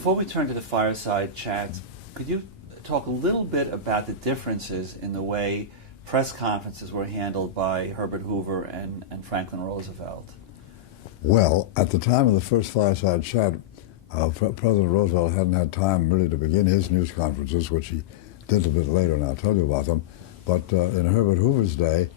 Before we turn to the fireside chats, could you talk a little bit about the differences in the way press conferences were handled by Herbert Hoover and Franklin Roosevelt? Well, at the time of the first fireside chat, President Roosevelt hadn't had time really to begin his news conferences, which he did a bit later, and I'll tell you about them. But in Herbert Hoover's day,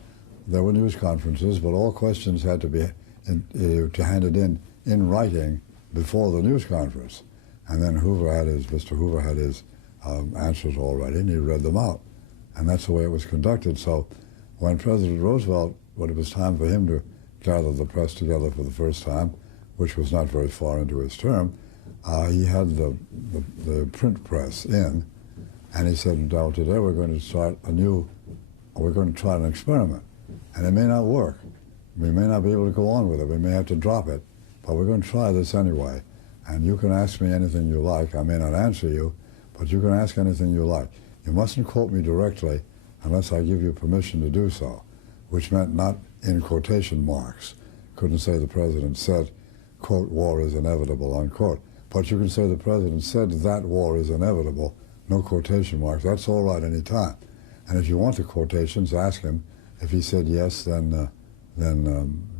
there were news conferences, but all questions had to be handed in writing before the news conference. And then Mr. Hoover had his answers already, and he read them out. And that's the way it was conducted. So when President Roosevelt, when it was time for him to gather the press together for the first time, which was not very far into his term, he had the print press in, and he said, "Now today we're going to try an experiment, and it may not work. We may not be able to go on with it. We may have to drop it, but we're going to try this anyway. And you can ask me anything you like. I may not answer you, but you can ask anything you like. You mustn't quote me directly unless I give you permission to do so," which meant not in quotation marks. Couldn't say the president said, quote, "war is inevitable," unquote. But you can say the president said that war is inevitable, no quotation marks. That's all right any time. And if you want the quotations, ask him. If he said yes, then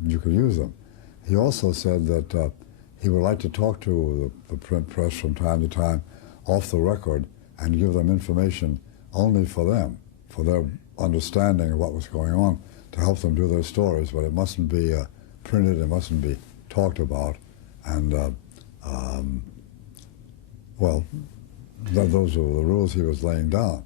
you could use them. He also said that he would like to talk to the print press from time to time off the record and give them information only for them, for their understanding of what was going on, to help them do their stories. But it mustn't be printed, it mustn't be talked about. And, those were the rules he was laying down.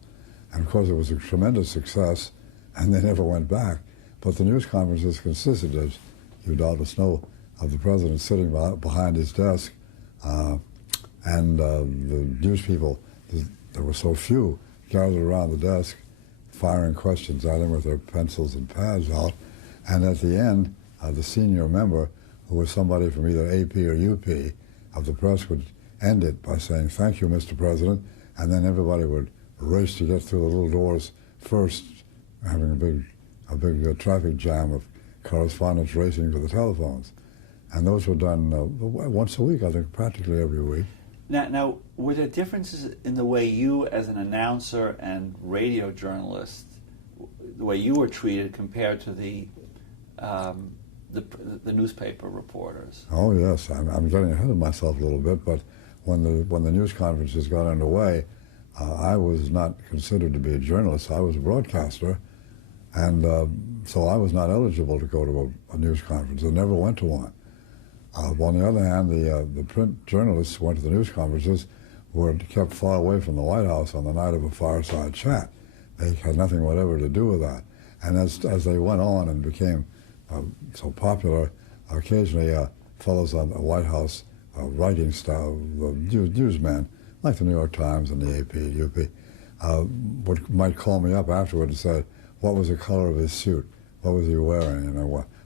And of course it was a tremendous success, and they never went back. But the news conferences consisted, as you doubtless know, of the president sitting behind his desk, and the news people, there were so few, gathered around the desk, firing questions at him with their pencils and pads out. And at the end, the senior member, who was somebody from either AP or UP of the press, would end it by saying, "Thank you, Mr. President," and then everybody would race to get through the little doors first, having a big traffic jam of correspondents racing to the telephones. And those were done once a week, I think, practically every week. Now, were there differences in the way you, as an announcer and radio journalist, the way you were treated compared to the newspaper reporters? Oh yes, I'm getting ahead of myself a little bit, but when the news conferences got underway, I was not considered to be a journalist. I was a broadcaster, and so I was not eligible to go to a news conference. I never went to one. On the other hand, the print journalists who went to the news conferences were kept far away from the White House on the night of a fireside chat. They had nothing whatever to do with that. And as they went on and became so popular, occasionally fellows on the White House writing style, newsmen, like the New York Times and the AP, UP, might call me up afterward and say, what was the color of his suit? What was he wearing?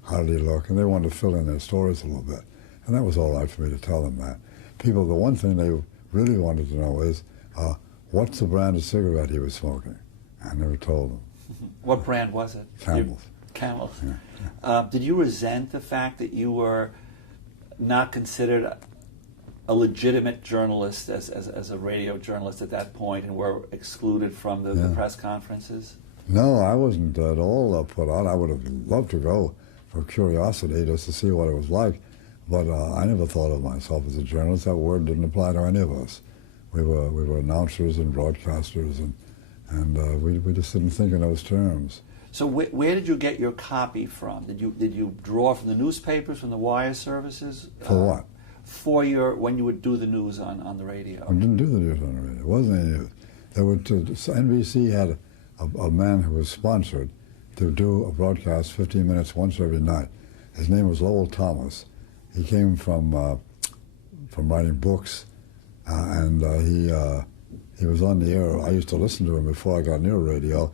How did he look? And they wanted to fill in their stories a little bit. And that was all right for me to tell them that. The one thing they really wanted to know is, what's the brand of cigarette he was smoking? I never told them. What brand was it? Camels. Camels. Yeah. Did you resent the fact that you were not considered a legitimate journalist as a radio journalist at that point and were excluded from the press conferences? No, I wasn't at all put out. I would have loved to go for curiosity just to see what it was like, but I never thought of myself as a journalist. That word didn't apply to any of us. We were announcers and broadcasters, and we just didn't think in those terms. So where did you get your copy from? Did you draw from the newspapers, from the wire services? For what? For when you would do the news on the radio. I didn't do the news on the radio. It wasn't any news. NBC had a man who was sponsored to do a broadcast 15 minutes once every night. His name was Lowell Thomas. He came from writing books, and he was on the air. I used to listen to him before I got near radio.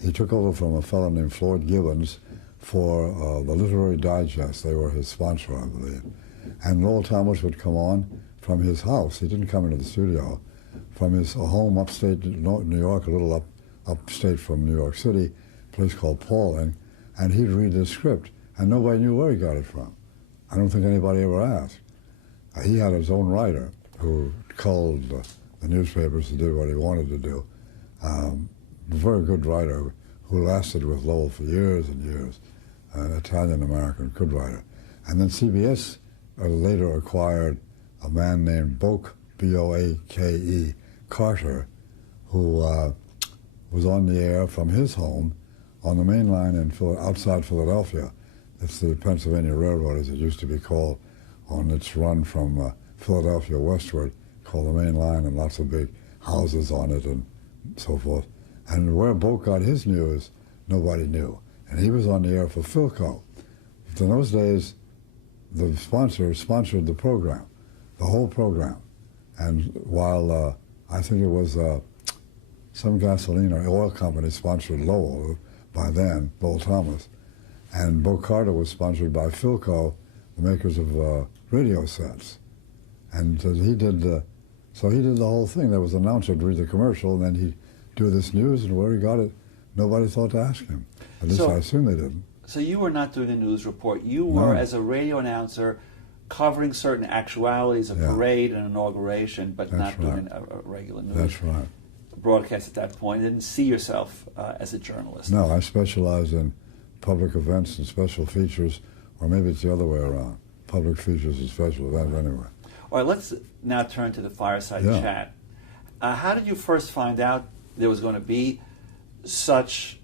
He took over from a fellow named Floyd Gibbons for the Literary Digest. They were his sponsor, I believe. And Lowell Thomas would come on from his house. He didn't come into the studio. From his home upstate New York, a little upstate from New York City, a place called Paulding, and he'd read the script, and nobody knew where he got it from. I don't think anybody ever asked. He had his own writer, who culled the newspapers and did what he wanted to do. A very good writer who lasted with Lowell for years and years, an Italian-American good writer. And then CBS later acquired a man named Boake, B-O-A-K-E, Carter, who was on the air from his home on the main line outside Philadelphia. It's the Pennsylvania Railroad, as it used to be called, on its run from Philadelphia westward, called the main line, and lots of big houses on it and so forth. And where Boake got his news, nobody knew. And he was on the air for Philco. In those days, the sponsor sponsored the program, the whole program. And while I think it was some gasoline or oil company sponsored Lowell by then, Lowell Thomas, and Boake Carter was sponsored by Philco, the makers of radio sets. And he did the whole thing. There was an announcer to read the commercial, and then he'd do this news, and where he got it, nobody thought to ask him. At least I assume they didn't. So you were not doing a news report. You were, as a radio announcer, covering certain actualities, a parade, an inauguration, but not doing a regular news broadcast at that point. You didn't see yourself as a journalist. No, I specialized in public events and special features, or maybe it's the other way around. Public features and special events, anyway. All right, let's now turn to the fireside chat. How did you first find out there was going to be such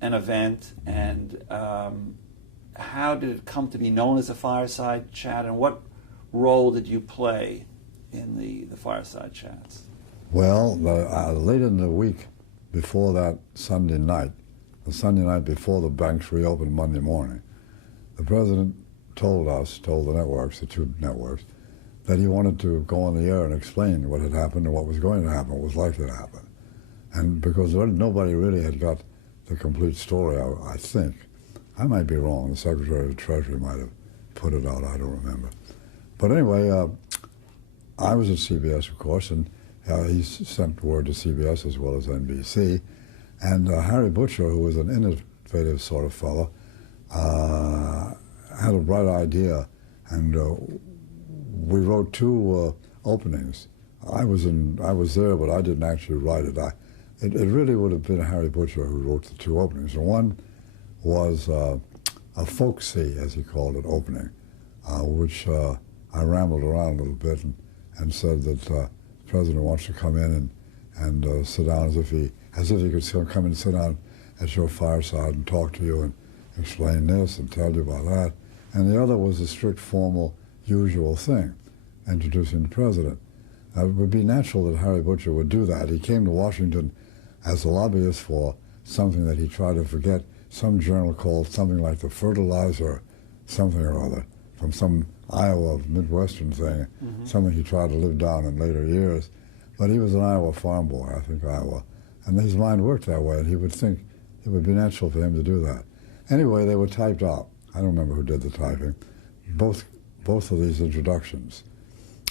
an event, and how did it come to be known as a fireside chat, and what role did you play in the fireside chats? Well, late in the week before that Sunday night, the Sunday night before the banks reopened Monday morning, the president told the networks, the two networks, that he wanted to go on the air and explain what had happened and what was going to happen, what was likely to happen. And because nobody really had got the complete story, I think. I might be wrong. The Secretary of the Treasury might have put it out. I don't remember. But anyway, I was at CBS, of course, and he sent word to CBS as well as NBC. And Harry Butcher, who was an innovative sort of fellow, had a bright idea, and we wrote two openings. I was there, but I didn't actually write it. It really would have been Harry Butcher who wrote the two openings. And one was a folksy, as he called it, opening, which I rambled around a little bit and said that the president wants to come in and sit down as if he could still come and sit down at your fireside and talk to you and explain this and tell you about that. And the other was a strict, formal, usual thing, introducing the president. It would be natural that Harry Butcher would do that. He came to Washington as a lobbyist for something that he tried to forget, some journal called something like the Fertilizer something or other, from some Iowa Midwestern thing, something he tried to live down in later years. But he was an Iowa farm boy, I think Iowa, and his mind worked that way, and he would think it would be natural for him to do that. Anyway, they were typed out. I don't remember who did the typing. Both of these introductions.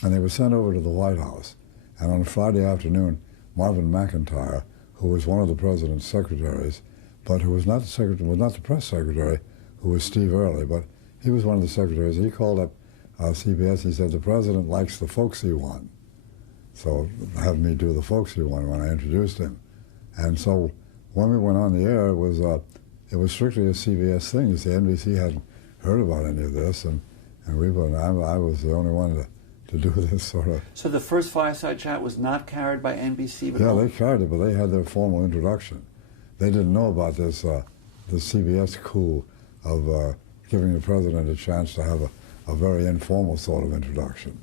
And they were sent over to the White House. And on a Friday afternoon, Marvin McIntyre, who was one of the president's secretaries, but who was not the secretary, was not the press secretary, who was Steve Early, but he was one of the secretaries. He called up CBS. He said, the president likes the folksy one. So had me do the folksy one when I introduced him. And so when we went on the air, it was strictly a CBS thing. You see, NBC hadn't heard about any of this, and I was the only one to do this sort of. So the first fireside chat was not carried by NBC? Yeah, they carried it, but they had their formal introduction. They didn't know about this, the CBS coup of giving the president a chance to have a very informal sort of introduction.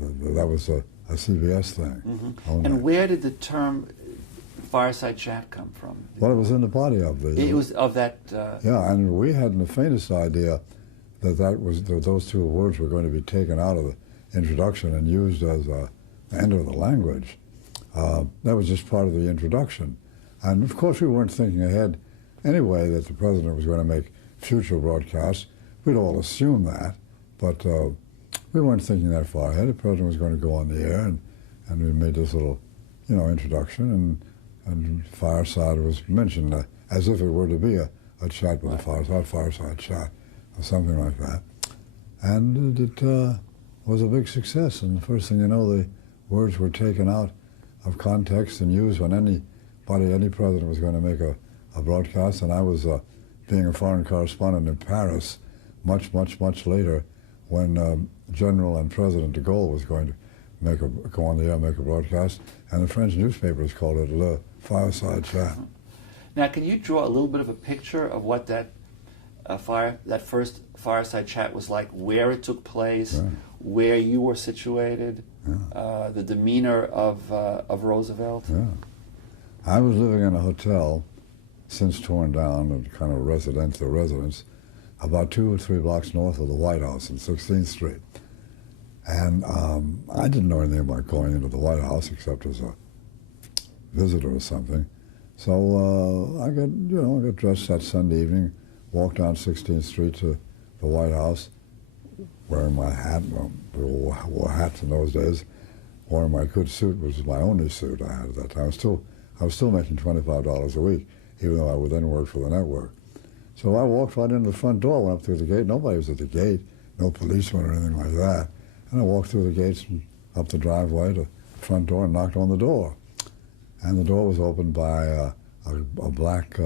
That was a CBS thing. And where did the term fireside chat come from? Well, it was in the body of the. It was of that. Yeah, and we hadn't the faintest idea that those two words were going to be taken out of the introduction and used as the end of the language. That was just part of the introduction, and of course we weren't thinking ahead anyway that the president was going to make future broadcasts. We'd all assumed that, but we weren't thinking that far ahead. The president was going to go on the air, and we made this little, introduction, and fireside was mentioned as if it were to be a chat with a fireside chat, or something like that. And was a big success. And the first thing you know, the words were taken out of context and used when any president was going to make a broadcast. And I was being a foreign correspondent in Paris much, much, much later when General and President de Gaulle was going to go on the air and make a broadcast. And the French newspapers called it Le Fireside Chat. Now, can you draw a little bit of a picture of what that first fireside chat was like, where it took place, Yeah. where you were situated, Yeah. the demeanor of Roosevelt? Yeah. I was living in a hotel, since torn down, a kind of residence, about 2 or 3 blocks north of the White House on 16th Street. And I didn't know anything about going into the White House except as a visitor or something. So I got dressed that Sunday evening, walked down 16th Street to the White House, wearing my hat. Well, we wore hats in those days. Wearing my good suit, which was my only suit I had at that time. I was still making $25 a week, even though I would then work for the network. So I walked right into the front door, went up through the gate. Nobody was at the gate, no policeman or anything like that. And I walked through the gates and up the driveway to the front door and knocked on the door. And the door was opened by a black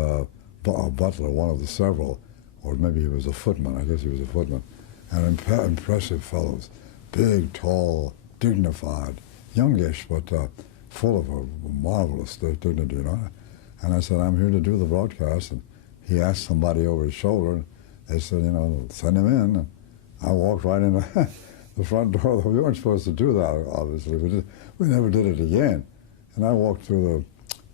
butler, one of the several, or maybe he was a footman. I guess he was a footman. And impressive fellows, big, tall, dignified, youngish, but full of a marvelous dignity, you know. And I said, I'm here to do the broadcast. And he asked somebody over his shoulder, and they said, send him in. And I walked right in the front door. We weren't supposed to do that, obviously. We never did it again. And I walked through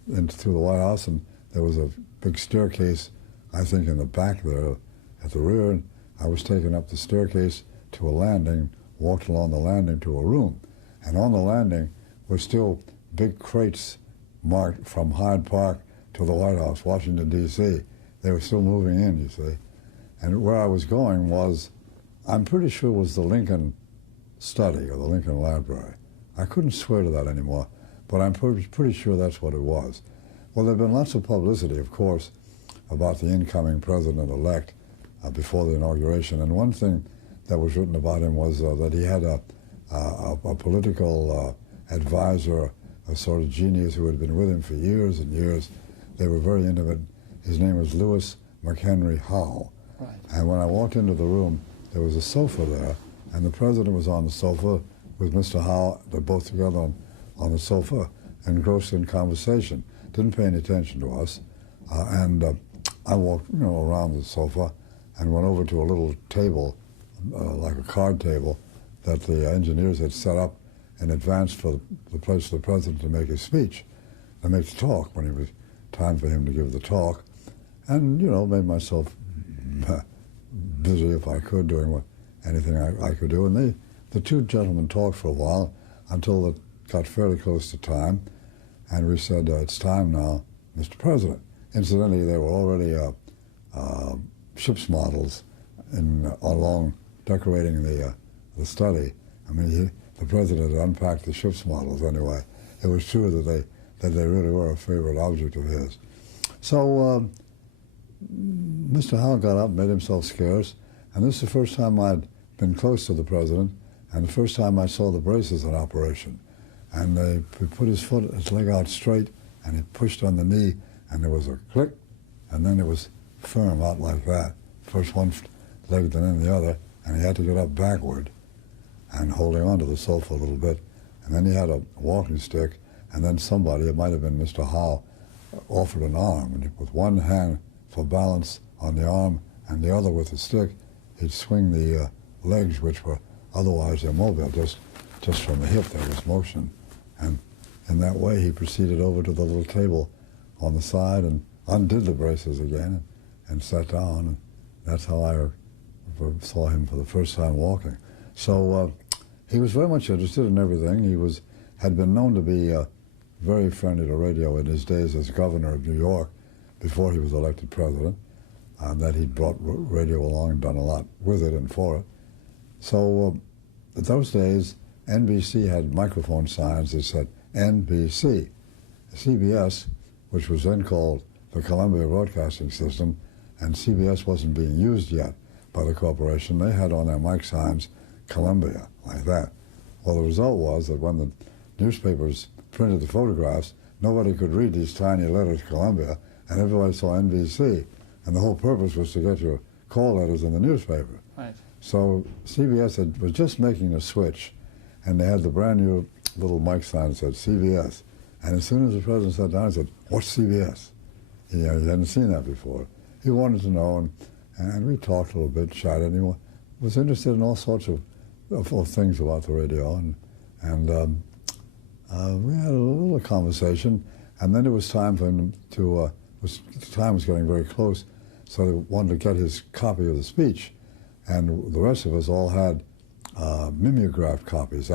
the White House, and there was a big staircase, I think, in the back there at the rear. And I was taken up the staircase to a landing, walked along the landing to a room. And on the landing were still big crates marked from Hyde Park to the White House, Washington, D.C. They were still moving in, you see. And where I was going was, I'm pretty sure it was the Lincoln study or the Lincoln Library. I couldn't swear to that anymore, but I'm pretty sure that's what it was. Well, there had been lots of publicity, of course, about the incoming president-elect before the inauguration. And one thing that was written about him was that he had a political advisor, a sort of genius who had been with him for years and years. They were very intimate. His name was Lewis McHenry Howe. Right. And when I walked into the room, there was a sofa there, and the president was on the sofa with Mr. Howe. They're both together on the sofa, engrossed in conversation. Didn't pay any attention to us. I walked around the sofa and went over to a little table, like a card table, that the engineers had set up in advance for the place for the president to make his speech, to make the talk when it was time for him to give the talk. And, made myself busy if I could, doing anything I could do. And the two gentlemen talked for a while until it got fairly close to time. And we said, it's time now, Mr. President. Incidentally, there were already ship's models along decorating the study. I mean, the president had unpacked the ship's models anyway. It was true that they really were a favorite object of his. So Mr. Howe got up, made himself scarce, and this is the first time I'd been close to the president, and the first time I saw the braces in operation. And he put his leg out straight, and he pushed on the knee, and there was a click, and then it was firm out like that. First one leg, and then the other, and he had to get up backward and holding onto the sofa a little bit. And then he had a walking stick, and then somebody, it might have been Mr. Howe, offered an arm, and with one hand for balance on the arm and the other with the stick, he'd swing the legs, which were otherwise immobile. Just from the hip there was motion. And in that way he proceeded over to the little table on the side and undid the braces again and sat down. And that's how I saw him for the first time walking. So he was very much interested in everything. He had been known to be very friendly to radio in his days as governor of New York before he was elected president, that he'd brought radio along and done a lot with it and for it. So in those days, NBC had microphone signs that said NBC. CBS, which was then called the Columbia Broadcasting System, and CBS wasn't being used yet by the corporation, they had on their mic signs Columbia, like that. Well, the result was that when the newspapers printed the photographs, nobody could read these tiny letters, Columbia, and everybody saw NBC. And the whole purpose was to get your call letters in the newspaper. Right. So CBS was just making a switch, and they had the brand new little mic sign that said CBS. And as soon as the president sat down, he said, "What's CBS?" He hadn't seen that before. He wanted to know, and we talked a little bit, chatted, and he was interested in all sorts of things about the radio, and we had a little conversation, and then it was time for him to, time was getting very close, so they wanted to get his copy of the speech, and the rest of us all had mimeographed copies.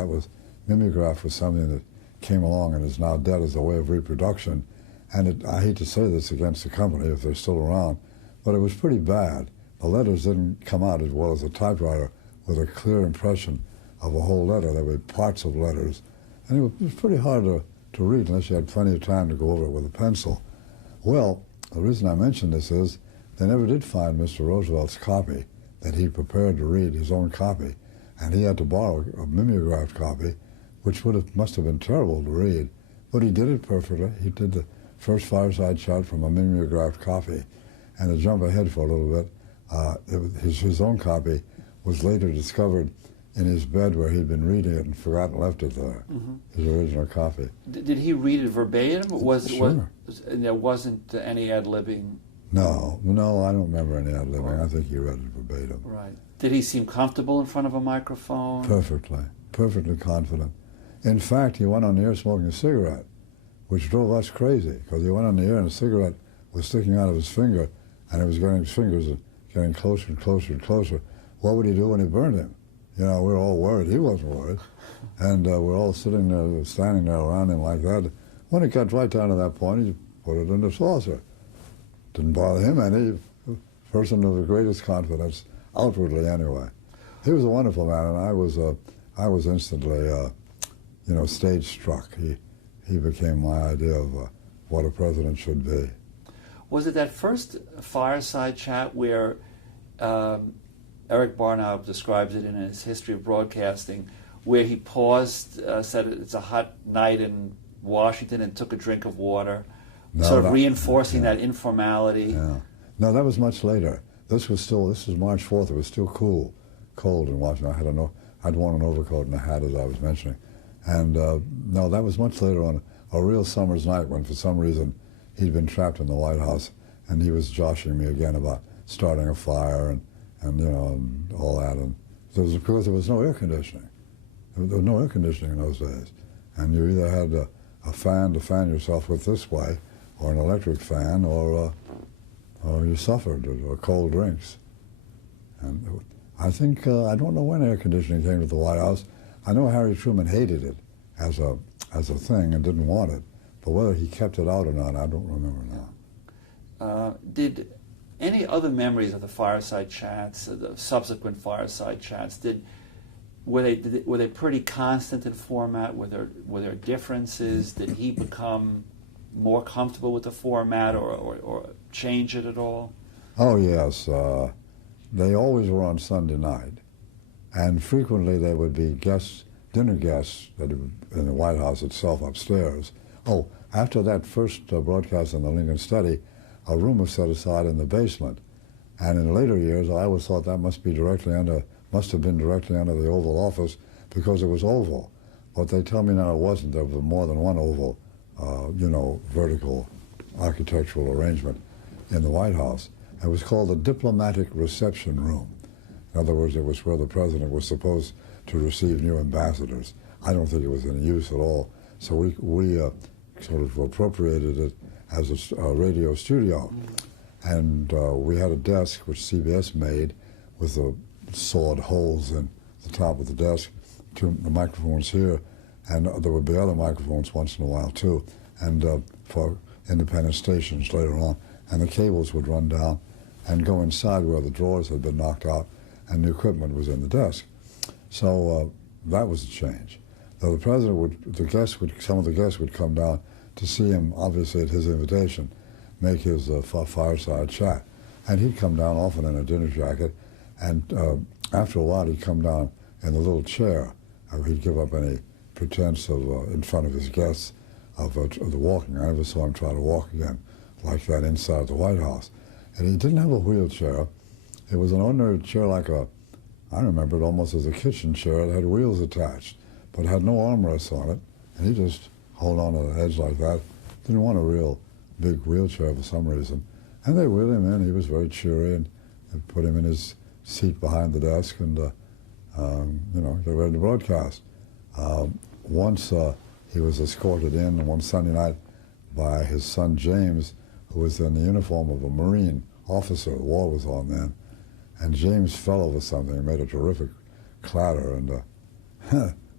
Mimeograph was something that came along and is now dead as a way of reproduction, and I hate to say this against the company if they're still around, but it was pretty bad. The letters didn't come out as well as a typewriter with a clear impression of a whole letter. There were parts of letters, and it was pretty hard to read unless you had plenty of time to go over it with a pencil. Well, the reason I mention this is they never did find Mr. Roosevelt's copy that he prepared to read, his own copy, and he had to borrow a mimeographed copy, which must have been terrible to read, but he did it perfectly. He did the first fireside chat from a mimeographed copy, and to jump ahead for a little bit, his own copy was later discovered in his bed where he'd been reading it and forgotten left it there, his original copy. Did he read it verbatim? Sure. There wasn't any ad-libbing? No, I don't remember any ad-libbing. I think he read it verbatim. Right. Did he seem comfortable in front of a microphone? Perfectly confident. In fact, he went on the air smoking a cigarette, which drove us crazy, because he went on the air and a cigarette was sticking out of his finger, and his fingers were getting closer and closer and closer. What would he do when he burned him? We were all worried. He wasn't worried. And we're all standing there around him like that. When it got right down to that point, he put it in the saucer. Didn't bother him any. Person of the greatest confidence, outwardly anyway. He was a wonderful man, and I was instantly, stage struck. He became my idea of what a president should be. Was it that first fireside chat where Eric Barnow describes it in his history of broadcasting, where he paused, said it's a hot night in Washington, and took a drink of water, reinforcing that informality? Yeah. No, that was much later. This was March 4th. It was still cold in Washington. I'd worn an overcoat and a hat, as I was mentioning. And no, that was much later on, a real summer's night when, for some reason, he'd been trapped in the White House, and he was joshing me again about starting a fire and all that. And because there was no air conditioning. There was no air conditioning in those days. And you either had a fan to fan yourself with this way, or an electric fan, or you suffered, or cold drinks. And I think, I don't know when air conditioning came to the White House. I know Harry Truman hated it as a thing and didn't want it. But whether he kept it out or not, I don't remember now. Did any other memories of the fireside chats, the subsequent fireside chats, were they pretty constant in format? Were there differences? Did he become more comfortable with the format, or change it at all? Oh yes, they always were on Sunday night, and frequently there would be dinner guests in the White House itself upstairs. Oh, after that first broadcast in the Lincoln Study, a room was set aside in the basement, and in later years I always thought that must have been directly under the Oval Office, because it was oval. But they tell me now it wasn't. There was more than one oval, vertical architectural arrangement in the White House. It was called the Diplomatic Reception Room. In other words, it was where the president was supposed to receive new ambassadors. I don't think it was in use at all. So we sort of appropriated it as a radio studio. And we had a desk which CBS made with the sawed holes in the top of the desk, the microphones here, and there would be other microphones once in a while too, and for independent stations later on. And the cables would run down and go inside where the drawers had been knocked out, and the equipment was in the desk. So that was a change. Though the president some of the guests would come down to see him, obviously at his invitation, make his fireside chat. And he'd come down often in a dinner jacket, and after a while he'd come down in the little chair. He'd give up any pretense of, in front of his guests, of the walking. I never saw him try to walk again like that inside the White House. And he didn't have a wheelchair. It was an ordinary chair like I remember it almost as a kitchen chair. It had wheels attached, but had no armrests on it. And he just hold on to the edge like that. Didn't want a real big wheelchair for some reason. And they wheeled him in. He was very cheery, and put him in his seat behind the desk, and they read the broadcast. Once he was escorted in one Sunday night by his son James, who was in the uniform of a Marine officer. The war was on then. And James fell over something and made a terrific clatter, and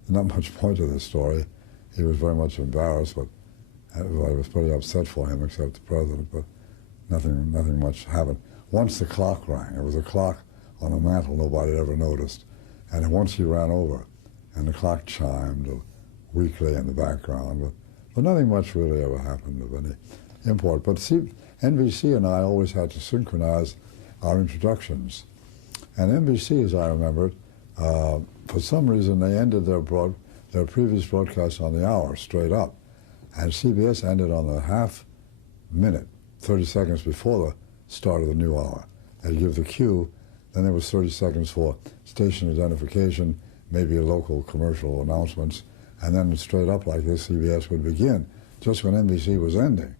not much point to this story. He was very much embarrassed, but I was pretty upset for him, except the president, but nothing much happened. Once the clock rang. It was a clock on the mantel nobody had ever noticed. And once he ran over, and the clock chimed weakly in the background, but nothing much really ever happened of any import. But see, NBC and I always had to synchronize our introductions. And NBC, as I remember it, for some reason they ended their previous broadcast on the hour, straight up. And CBS ended on the half minute, 30 seconds before the start of the new hour. They'd give the cue, then there was 30 seconds for station identification, maybe a local commercial announcements, and then straight up like this, CBS would begin, just when NBC was ending.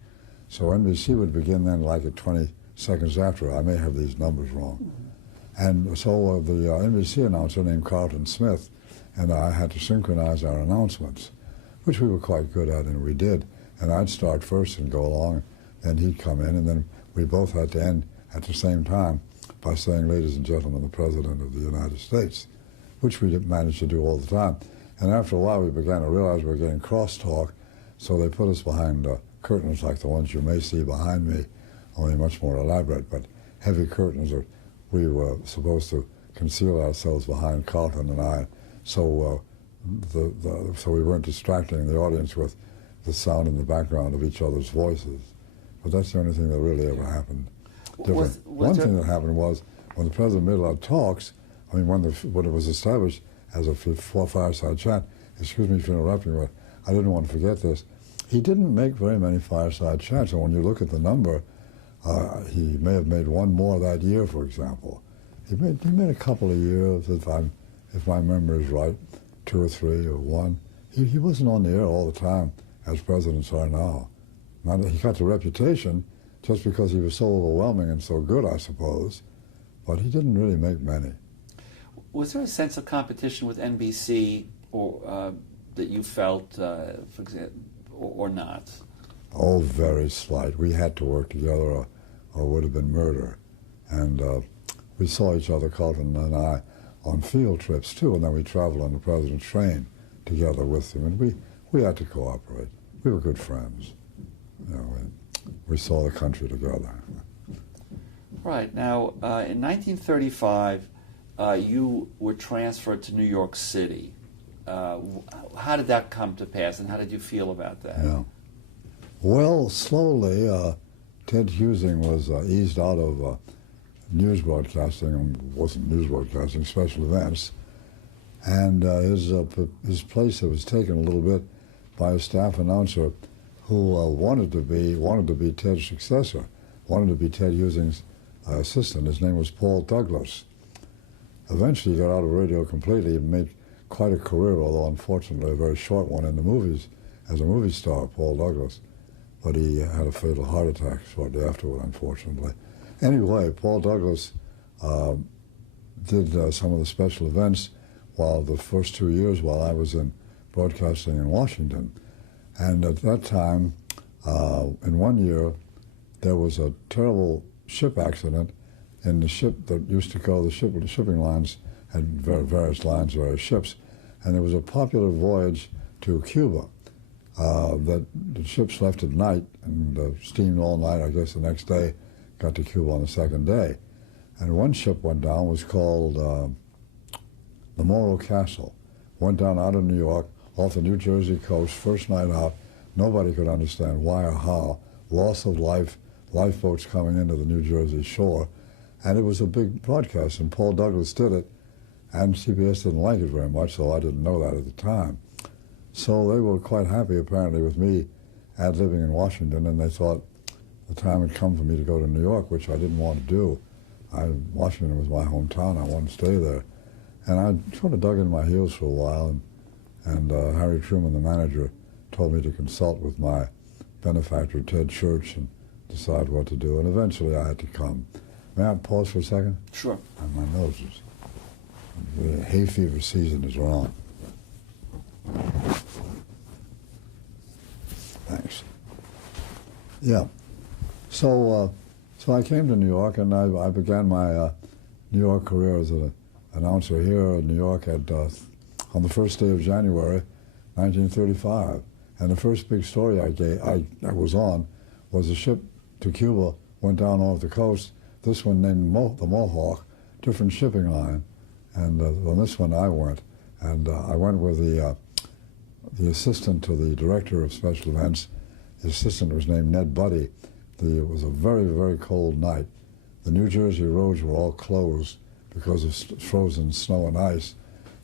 So NBC would begin then like at 20 seconds after. I may have these numbers wrong. And so the NBC announcer named Carlton Smith and I had to synchronize our announcements, which we were quite good at, and we did. And I'd start first and go along, and he'd come in, and then we both had to end at the same time by saying, "Ladies and gentlemen, the President of the United States," which we managed to do all the time. And after a while, we began to realize we were getting crosstalk, so they put us behind curtains like the ones you may see behind me, only much more elaborate, but heavy curtains that we were supposed to conceal ourselves behind, Carlton and I, so so we weren't distracting the audience with the sound in the background of each other's voices. But that's the only thing that really ever happened different. One thing that happened was when the president made a lot of talks, I mean, when it was established as a fireside chat, excuse me for interrupting, but I didn't want to forget this, he didn't make very many fireside chats, and when you look at the number, he may have made one more that year, for example. He made a couple of years, if my memory is right, 2 or 3 or 1. He wasn't on the air all the time, as presidents are now. He got the reputation just because he was so overwhelming and so good, I suppose, but he didn't really make many. Was there a sense of competition with NBC or that you felt, for example, or not? Oh, very slight. We had to work together or it would have been murder. And we saw each other, Carlton and I, on field trips too, and then we traveled on the president's train together with him, and we had to cooperate. We were good friends. You know, we saw the country together. Right. Now, in 1935, you were transferred to New York City. How did that come to pass, and how did you feel about that? Yeah. Well, slowly, Ted Husing was eased out of news broadcasting, wasn't news broadcasting, special events, and his place was taken a little bit by a staff announcer who wanted to be Ted's successor, wanted to be Ted Husing's assistant. His name was Paul Douglas. Eventually, he got out of radio completely and made quite a career, although unfortunately a very short one in the movies as a movie star, Paul Douglas. But he had a fatal heart attack shortly afterward, unfortunately. Anyway, Paul Douglas did some of the special events while the first 2 years while I was in broadcasting in Washington. And at that time, in 1 year, there was a terrible ship accident in the ship that used to go, the shipping lines had various lines, various ships, and there was a popular voyage to Cuba that the ships left at night and steamed all night, I guess the next day, got to Cuba on the second day. And one ship went down, was called the Morro Castle. Went down out of New York, off the New Jersey coast, first night out. Nobody could understand why or how. Loss of life, lifeboats coming into the New Jersey shore. And it was a big broadcast, and Paul Douglas did it. and CBS didn't like it very much, so I didn't know that at the time. So they were quite happy, apparently, with me ad-libbing in Washington, and they thought the time had come for me to go to New York, which I didn't want to do. Washington was my hometown. I wanted to stay there. And I sort of dug in my heels for a while, and Harry Truman, the manager, told me to consult with my benefactor, Ted Church, and decide what to do. And eventually I had to come. May I pause for a second? Sure. And my nose is... The hay fever season is on. Thanks. Yeah. So I came to New York, and I began my New York career as an announcer here in New York on the first day of January, 1935. And the first big story I was on was a ship to Cuba went down off the coast. This one named the Mohawk, different shipping line. And on this one I went. And I went with the assistant to the director of special events. The assistant was named Ned Buddy. It was a very, very cold night. The New Jersey roads were all closed because of frozen snow and ice.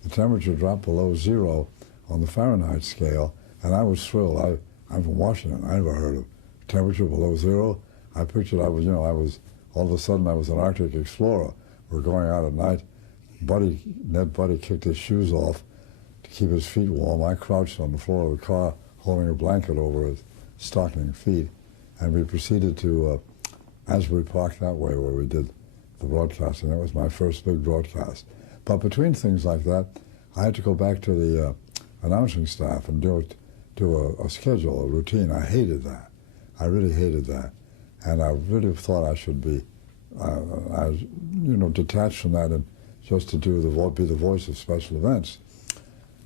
The temperature dropped below zero on the Fahrenheit scale, and I was thrilled. I'm from Washington. I never heard of temperature below zero. I pictured all of a sudden I was an Arctic explorer. We're going out at night. Ned Buddy kicked his shoes off to keep his feet warm. I crouched on the floor of the car holding a blanket over his stocking feet, and we proceeded to Asbury Park that way where we did the broadcasting. That was my first big broadcast. But between things like that, I had to go back to the announcing staff and do a schedule, a routine. I hated that. I really hated that. And I really thought I should be, detached from that and just to be the voice of special events.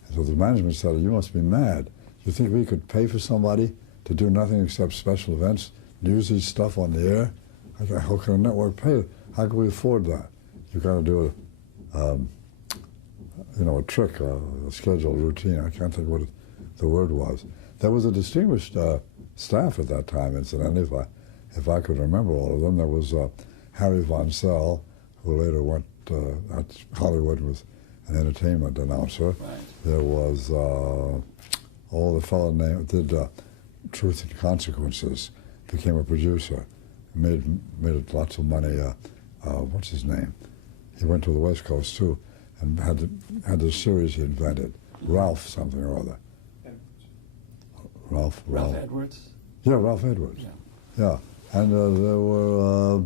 And so the management said, "You must be mad. You think we could pay for somebody to do nothing except special events, newsy stuff on the air? How can a network pay it? How can we afford that? You've got to do a trick, a schedule, a routine." I can't think what the word was. There was a distinguished staff at that time, incidentally, if I could remember all of them. There was Harry Von Zell, who later went at Hollywood and was an entertainment announcer. Right. There was the fellow named did Truth and Consequences, became a producer, made lots of money. What's his name? He went to the West Coast too, and had this series he invented, Ralph something or other. Ralph Edwards? Yeah, Ralph Edwards. Yeah. And there were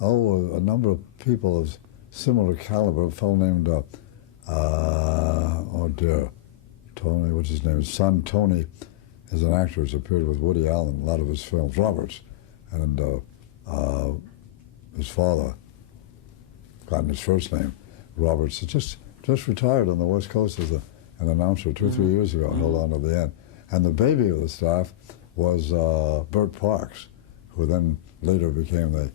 a number of people of similar caliber. A fellow named Tony, what's his name? His son Tony is an actor who's appeared with Woody Allen in a lot of his films. Roberts, and his father, gotten his first name, Roberts, just retired on the West Coast as an announcer 2-3 years ago. Held on to the end. And the baby of the staff was Bert Parks, who then later became the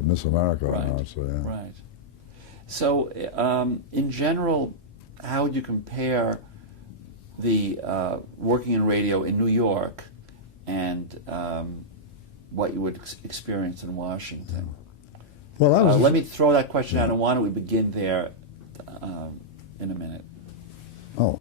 Miss America announcer. Yeah. Right. So, in general, how would you compare the working in radio in New York and what you would experience in Washington? Well, let me throw that question out, and why don't we begin there in a minute? Oh.